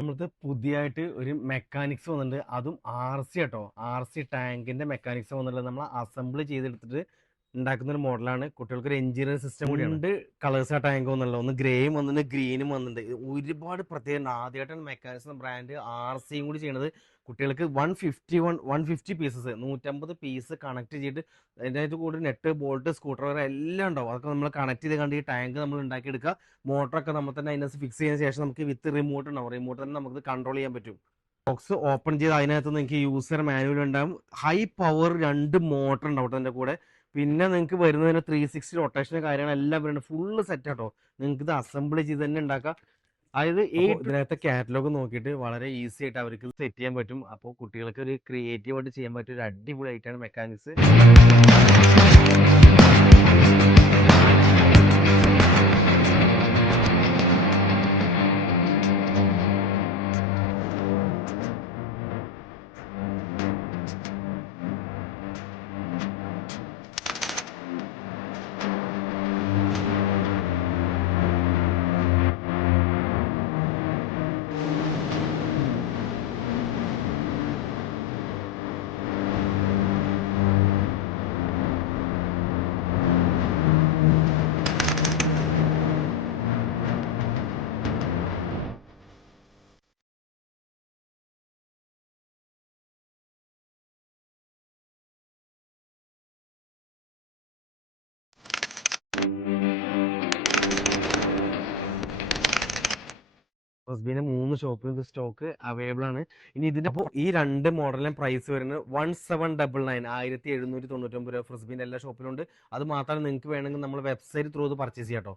നമ്മളത് പുതിയതായിട്ട് ഒരു മെക്കാനിക്സ് വന്നിട്ടുണ്ട്. അതും RC കേട്ടോ. RC ടാങ്കിന്റെ മെക്കാനിക്സ് വന്നിട്ടുള്ളത് നമ്മൾ അസംബിൾ ചെയ്തെടുത്തിട്ട് ഉണ്ടാക്കുന്ന ഒരു മോഡലാണ്. കുട്ടികൾക്ക് ഒരു എഞ്ചിനീയറിംഗ് സിസ്റ്റം കൂടിയാണ്. 2 കളേഴ്സ് ആ ടാങ്ക് വന്നുള്ളത്. ഒന്ന് ഗ്രേയും വന്നിട്ടുണ്ട്, ഗ്രീനും വന്നിട്ടുണ്ട്. ഒരുപാട് പ്രത്യേകത. ആദ്യമായിട്ടാണ് മെക്കാനിക്സ് ബ്രാൻഡ് RCയും കൂടി ചെയ്യണത്. കുട്ടികൾക്ക് 150 പീസസ് 150 പീസ് കണക്ട് ചെയ്തിട്ട് അതിൻ്റെ കൂടെ നെറ്റ് ബോൾട്ട് സ്കൂട്ടർ വരെ എല്ലാം ഉണ്ടാവും. അതൊക്കെ നമ്മൾ കണക്ട് ചെയ്ത് കണ്ട് ഈ ടാങ്ക് നമ്മൾ ഉണ്ടാക്കിയെടുക്കുക. മോട്ടറൊക്കെ നമ്മൾ തന്നെ അതിനകത്ത് ഫിക്സ് ചെയ്തതിന് ശേഷം നമുക്ക് വിത്ത് റിമോട്ട് ഉണ്ടാവും. റിമോട്ട് തന്നെ നമുക്ക് കൺട്രോൾ ചെയ്യാൻ പറ്റും. ബോക്സ് ഓപ്പൺ ചെയ്ത് അതിനകത്ത് നിങ്ങൾക്ക് യൂസർ മാനുവൽ ഉണ്ടാവും. ഹൈ പവർ 2 മോട്ടർ ഉണ്ടാവും അതിൻ്റെ കൂടെ. പിന്നെ നിങ്ങൾക്ക് വരുന്നതിന് 360 റൊട്ടേഷൻ്റെ കാര്യങ്ങളെല്ലാം വരുന്നുണ്ട്. ഫുള്ള് സെറ്റ് ആട്ടോ. നിങ്ങൾക്ക് ഇത് അസംബിൾ ചെയ്ത് തന്നെ ഉണ്ടാക്കാം. അതായത് ഇതിനകത്തെ കാറ്റലോഗ് നോക്കിയിട്ട് വളരെ ഈസി ആയിട്ട് അവർക്ക് സെറ്റ് ചെയ്യാൻ പറ്റും. അപ്പോൾ കുട്ടികൾക്ക് ഒരു ക്രിയേറ്റീവ് ആയിട്ട് ചെയ്യാൻ പറ്റിയ ഒരു അടിപൊളി ആയിട്ടാണ് മെക്കാനിക്സ്. റസ്ബീൻ്റെ 3 ഷോപ്പിൽ ഇത് സ്റ്റോക്ക് അവൈലബിൾ ആണ്. ഇനി ഇതിന്റെ ഈ 2 മോഡലിനും പ്രൈസ് വരുന്നത് 1799 1799 രൂപ. ഫ്രിസ്ബീൻ്റെ എല്ലാ ഷോപ്പിലും ഉണ്ട്. അത് മാത്രമല്ല നിങ്ങൾക്ക് വേണമെങ്കിൽ നമ്മൾ വെബ്സൈറ്റ് ത്രൂ ഇത് പർച്ചേസ് ചെയ്യാം കേട്ടോ.